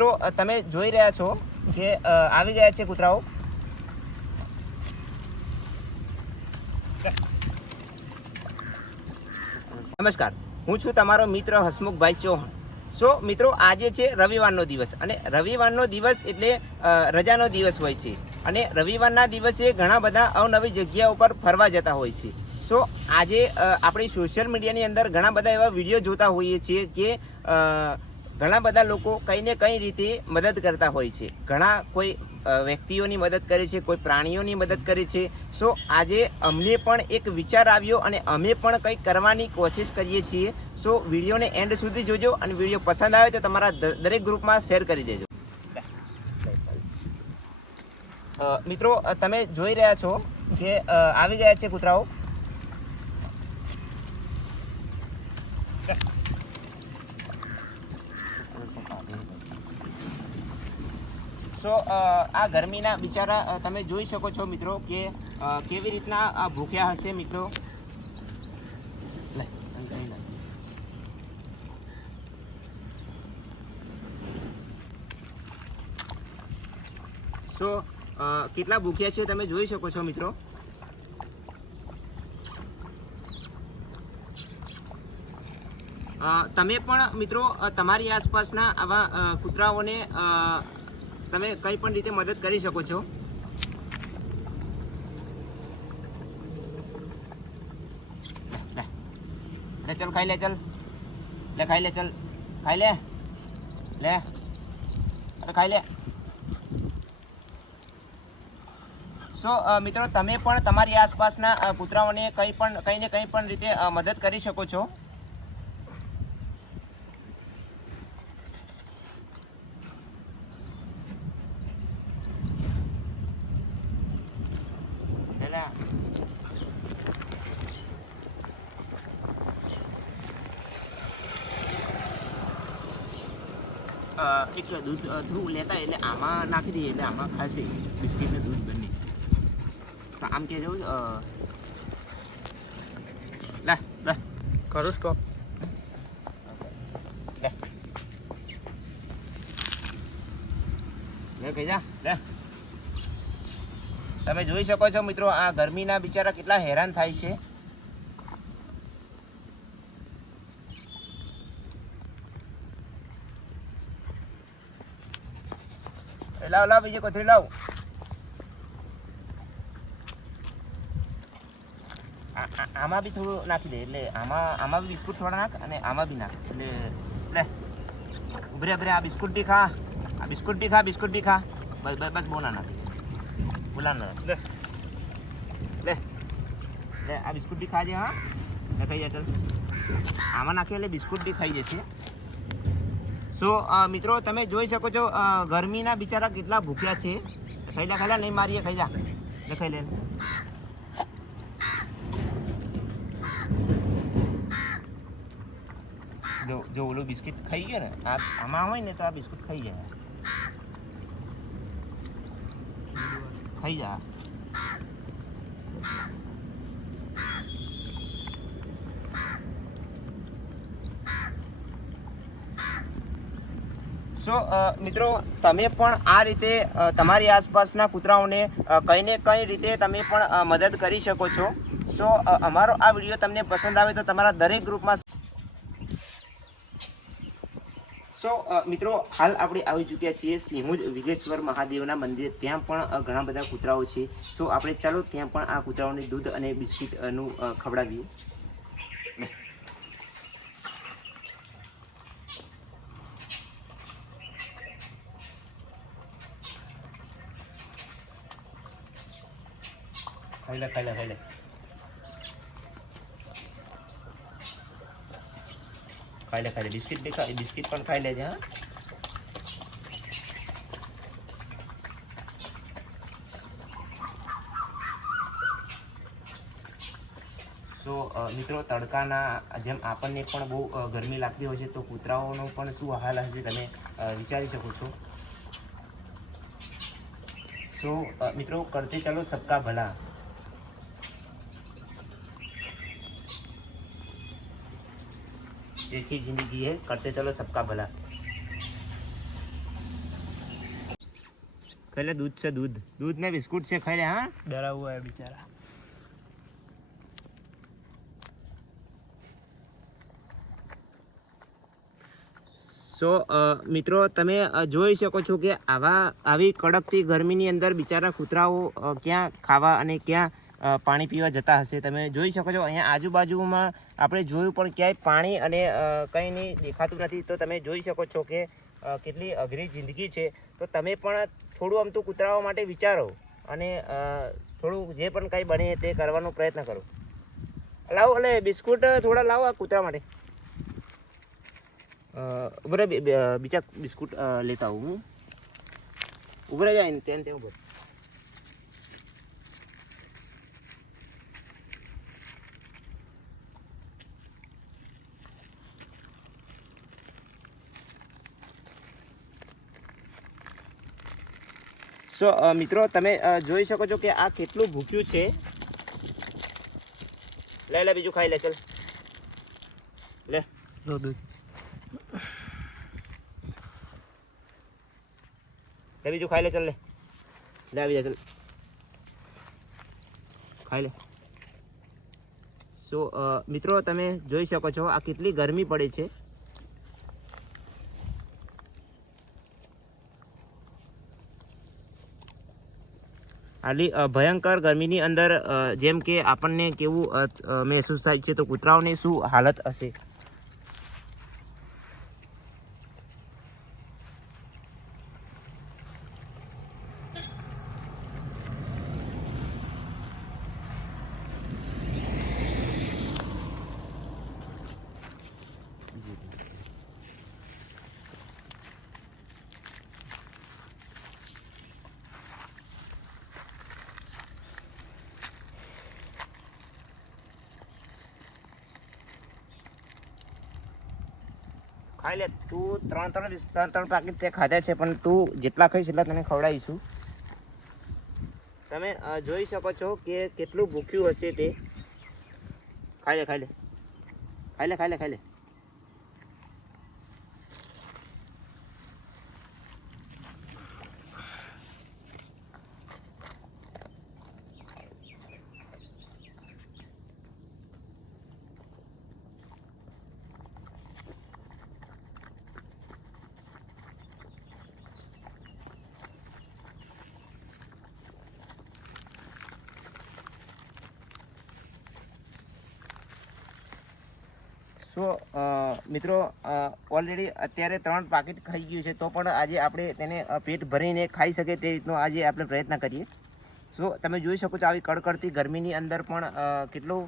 તો તમે જોઈ રહ્યા છો કે આવી ગયા છે કૂતરાઓ. નમસ્કાર, હું છું તમારો મિત્ર હસમુખભાઈ ચૌહાણ. સો મિત્રો, આજે છે રવિવારનો દિવસ અને રવિવારનો દિવસ એટલે રજાનો દિવસ હોય છે અને રવિવારના દિવસે ઘણા બધા અવનવી જગ્યા ઉપર ફરવા જતા હોય છે. સો આજે આપણી સોશિયલ મીડિયાની અંદર ઘણા બધા એવા વિડીયો જોતા હોઈએ છીએ કે ઘણા બધા લોકો કંઈ ને કંઈ રીતે મદદ કરતા હોય છે. ઘણા કોઈ વ્યક્તિઓની મદદ કરે છે, કોઈ પ્રાણીઓની મદદ કરે છે. સો આજે અમને પણ એક વિચાર આવ્યો અને અમે પણ કંઈક કરવાની કોશિશ કરીએ છીએ. સો વિડીયોને એન્ડ સુધી જોજો અને વિડીયો પસંદ આવે તો તમારા દરેક ગ્રુપમાં શેર કરી દેજો. મિત્રો, તમે જોઈ રહ્યા છો કે આવી ગયા છે કૂતરાઓ. સો આ ગરમીના બિચારા તમે જોઈ શકો છો મિત્રો કે કેવી રીતના ભૂખ્યા હશે મિત્રો. સો કેટલા ભૂખ્યા છે તમે જોઈ શકો છો મિત્રો. તમે પણ મિત્રો તમારી આસપાસના આવા કૂતરાઓને તમે કંઈ પણ રીતે મદદ કરી શકો છો. લે ચલ ખાઈ લે, ચલ લે ખાઈ લે, ચલ ખાઈ લે, લે અરે ખાઈ લે. સો મિત્રો, તમે પણ તમારી આસપાસના કૂતરાઓને કંઈ ને કંઈ પણ રીતે મદદ કરી શકો છો. એક દૂધ થોડું લેતા એટલે આમાં નાખી દઈએ એટલે આમાં ખાશે બિસ્કિટ ને દૂધ બંને. તો આમ કે જવું લે લે કરું સ્ટોપ. લે લે કહી જા લે. તમે જોઈ શકો છો મિત્રો, આ ગરમીના બિચારા કેટલા હેરાન થાય છે. લાવ લાવ બીજી કોથળી લાવ. આમાં બી થોડું નાખી દે એટલે આમાં બી બિસ્કુટ થોડા નાખ અને આમાં બી નાખ એટલે લે ઉભરે ઉભરે. આ બિસ્કુટ બી ખા, આ બિસ્કુટ બી ખા, બિસ્કુટ બી ખા. બસ બસ બસ, બહુ ના નાખ, બોલા ના લે લે લે. આ બિસ્કુટ બી ખાજે. હા લે ખાઈ જા, ચાલ આમાં નાખીએ એટલે બિસ્કુટ બી ખાઈ જશે. સો મિત્રો, તમે જોઈ શકો છો ગરમીના બિચારા કેટલા ભૂખ્યા છે. ખાઈ જા, ખાઈ જા, નહીં મારીએ, ખાઈ જા લે, ખાઈ લે. જો ઓલું બિસ્કિટ ખાઈ ગયો ને, આમાં હોય ને તો આ બિસ્કુટ ખાઈ જાય. ખાઈ જા. સો મિત્રો, તમે પણ આ રીતે તમારી આસપાસના કૂતરાઓને કંઈ ને કંઈ રીતે તમે પણ મદદ કરી શકો છો. સો અમારો આ વિડીયો તમને પસંદ આવે તો તમારા દરેક ગ્રુપમાં. સો મિત્રો, હાલ આપણે આવી ચૂક્યા છીએ સિંહુજ વિઘેશ્વર મહાદેવના મંદિર. ત્યાં પણ ઘણા બધા કૂતરાઓ છે. સો આપણે ચાલો ત્યાં પણ આ કૂતરાઓને દૂધ અને બિસ્કિટનું ખવડાવીએ. ખાઈ લે, ખાઈ લે, ખાઈ લે. ખાઈ લે, ખાઈ લે. બિસ્કિટ બી ખાઈ, બિસ્કિટ પણ ખાઈ લેજે. હા તો મિત્રો, તડકાના જેમ આપણને પણ બહુ ગરમી લાગતી હોય છે, તો કૂતરાઓનો પણ શું હાલ હશે તમે વિચારી શકો છો. तो मित्रों करते चलो सबका भला। एक ही जिंदगी है, करते चलो सबका भला। ખાઈ લે, દૂધ છે, દૂધ, દૂધ ને બિસ્કુટ છે, ખાઈ લે. હા, ડરાવવું હોય બિચારા. સો મિત્રો તમે જોઈ શકો છો કે આવી કડકતી ગરમીની અંદર બિચારા કૂતરાઓ ક્યાં ખાવા અને ક્યાં પાણી પીવા જતા હશે. તમે જોઈ શકો છો અહીંયા આજુબાજુમાં આપણે જોયું પણ ક્યાંય પાણી અને કંઈ નહીં દેખાતું નથી. તો તમે જોઈ શકો છો કે કેટલી અઘરી જિંદગી છે. તો તમે પણ થોડું આમ તો કૂતરાઓ માટે વિચારો અને થોડું જે પણ કંઈ બને તે કરવાનો પ્રયત્ન કરો. લાવો, એટલે બિસ્કુટ થોડા લાવો આ કૂતરા માટે. ઉભરે બીજા બિસ્કુટ લેતા આવું હું. ઉભરે જાય ને ત્યાં ઉભર. સો મિત્રો તમે જોઈ શકો છો કે આ કેટલું ભૂખ્યું છે. લે લે, બીજું ખાઈ લે, ચલ લે. દૂધ લે, બીજું ખાઈ લે, ચલ લે. લે આવી જા, ચલ ખાઈ લે. સો મિત્રો તમે જોઈ શકો છો આ કેટલી ગરમી પડે છે. આટલી ભયંકર ગરમીની અંદર જેમ કે આપણને કેવું મહેસૂસ થાય છે, તો કૂતરાઓની શું હાલત હશે. ખાઈ લે તું. ત્રણ પાકીટ તે ખાધા છે, પણ તું જેટલા ખાઈશ એટલા તને ખવડાવીશું. તમે જોઈ શકો છો કે કેટલું ભૂખ્યું હશે તે. ખાઈ લે, ખાઈ લે, ખાઈ લે, ખાઈ લે, ખાઈ લે. તો મિત્રો ઓલરેડી અત્યારે 3 પાકીટ ખાઈ ગયું છે, તો પણ આજે આપણે તેને પેટ ભરીને ખાઈ શકે તે રીતનો આજે આપણે પ્રયત્ન કરીએ. સો તમે જોઈ શકો છો આવી કડકડતી ગરમીની અંદર પણ કેટલું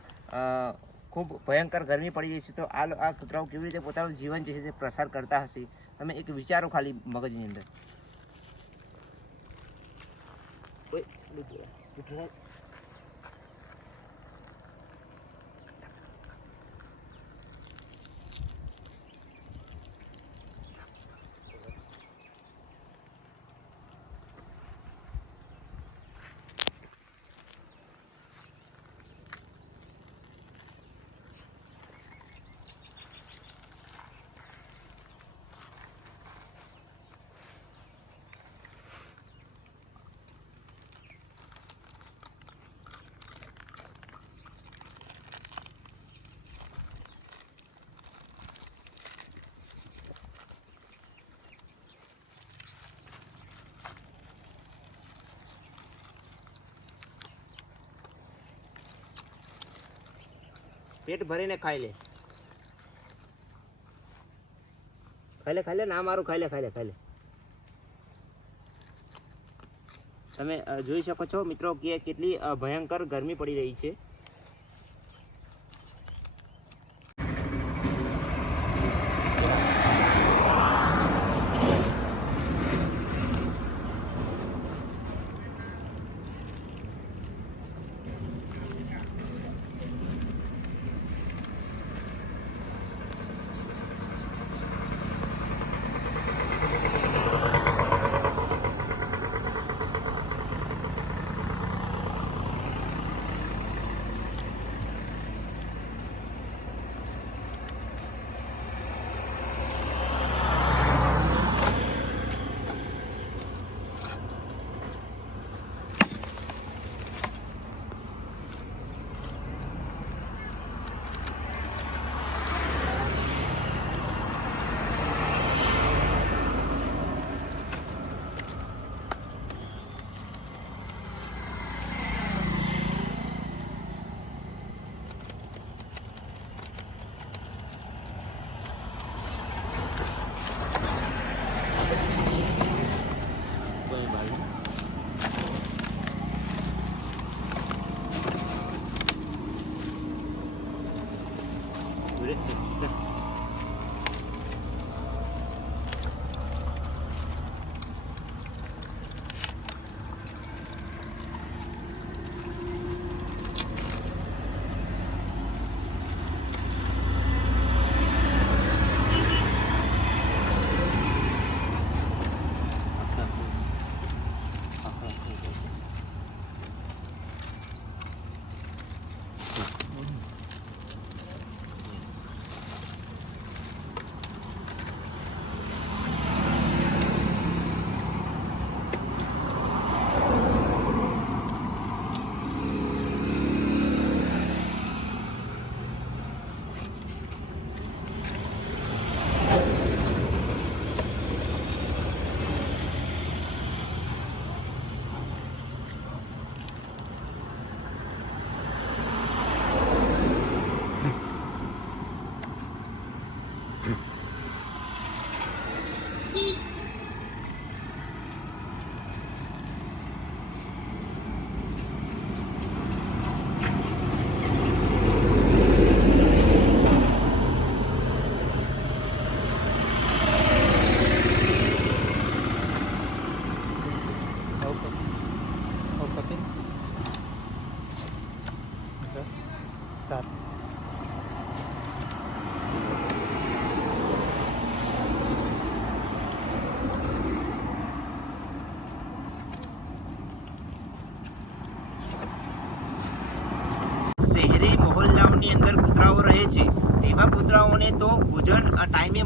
ખૂબ ભયંકર ગરમી પડી રહી છે. તો આ કૂતરાઓ કેવી રીતે પોતાનું જીવન જે છે તે પ્રસાર કરતા હશે, તમે એક વિચારો ખાલી મગજની અંદર. પેટ ભરીને ખાઈ લે, ખાઈ લે, ખાઈ લે, ના મારું, ખાઈ લે, ખાઈ લે, ખાઈ લે. તમે જોઈ શકો છો મિત્રો કે કેટલી ભયંકર ગરમી પડી રહી છે.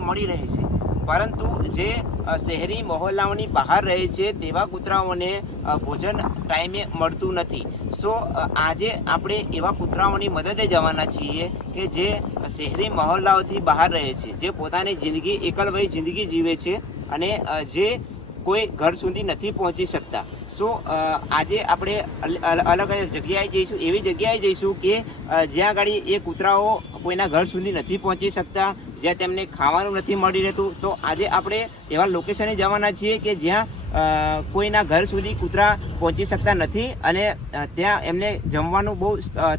મળી રહે છે, પરંતુ જે શહેરી મહોલ્લાઓની બહાર રહે છે તેવા કૂતરાઓને ભોજન ટાઈમે મળતું નથી. સો આજે આપણે એવા કૂતરાઓની મદદે જવાના છીએ કે જે શહેરી મહોલ્લાઓથી બહાર રહે છે, જે પોતાની જિંદગી એકલવાયી જિંદગી જીવે છે અને જે કોઈ ઘર સુધી નથી પહોંચી શકતા. સો આજે આપણે અલગ અલગ જગ્યાએ જઈશું, એવી જગ્યાએ જઈશું કે જ્યાં આગળ એ કૂતરાઓ કોઈના ઘર સુધી નથી પહોંચી શકતા, જ્યાં તેમને ખાવાનું નથી મળી રહેતું. તો આજે આપણે એવા લોકેશને જવાના છીએ કે જ્યાં કોઈના ઘર સુધી કૂતરા પહોંચી શકતા નથી અને ત્યાં એમને જમવાનું બહુ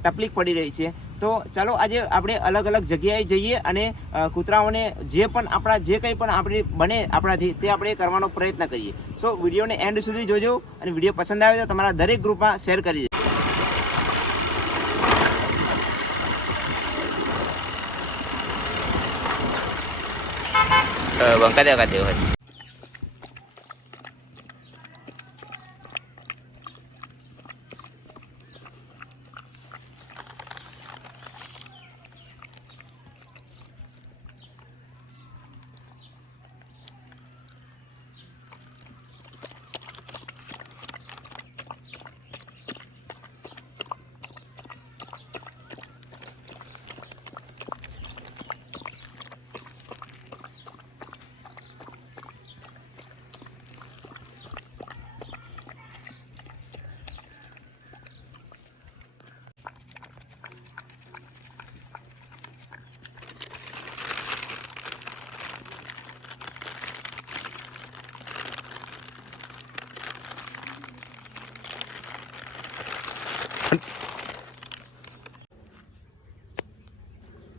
તકલીફ પડી રહી છે. તો ચાલો આજે આપણે અલગ અલગ જગ્યાએ જઈએ અને કૂતરાઓને જે કંઈ પણ આપણે બને આપણાથી તે આપણે કરવાનો પ્રયત્ન કરીએ. સો વિડીયોને એન્ડ સુધી જોજો અને વિડીયો પસંદ આવે તો તમારા દરેક ગ્રુપમાં શેર કરી દેજો. વંકા દેવા દેવો હોય.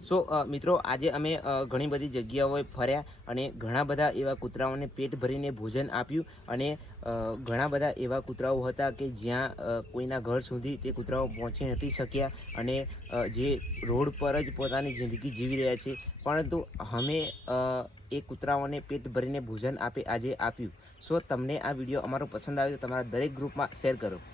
સો મિત્રો આજે અમે ઘણી બધી જગ્યાઓએ ફર્યા અને ઘણા બધા એવા કૂતરાઓને પેટ ભરીને ભોજન આપ્યું અને ઘણા બધા એવા કૂતરાઓ હતા કે જ્યાં કોઈના ઘર સુધી તે કૂતરાઓ પહોંચી નથી શક્યા અને જે રોડ પર જ પોતાની જિંદગી જીવી રહ્યા છે, પરંતુ અમે એ કૂતરાઓને પેટ ભરીને ભોજન આજે આપ્યું. સો તમને આ વિડીયો અમારો પસંદ આવ્યો તો તમારા દરેક ગ્રુપમાં શેર કરો.